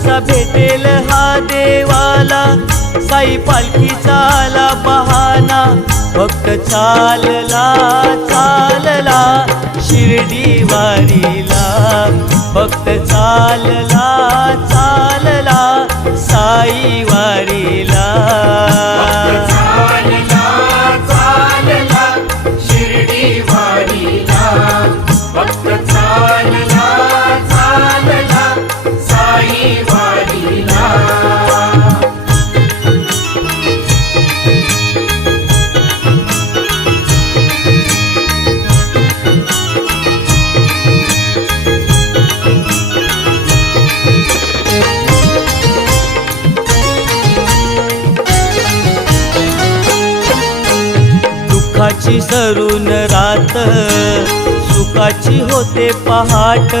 कसा भेटेल हा देवाला, साई पालखीचा आला बहाना, भक्त चालला चालला शिर्डी वारीला, भक्त चालला चालला साई वारीला. चालला चालला शिर्डी वारीला, भक्त चालला चालला साई वारीला. दुःखाची सरून रात, सुखाची होते पहाट.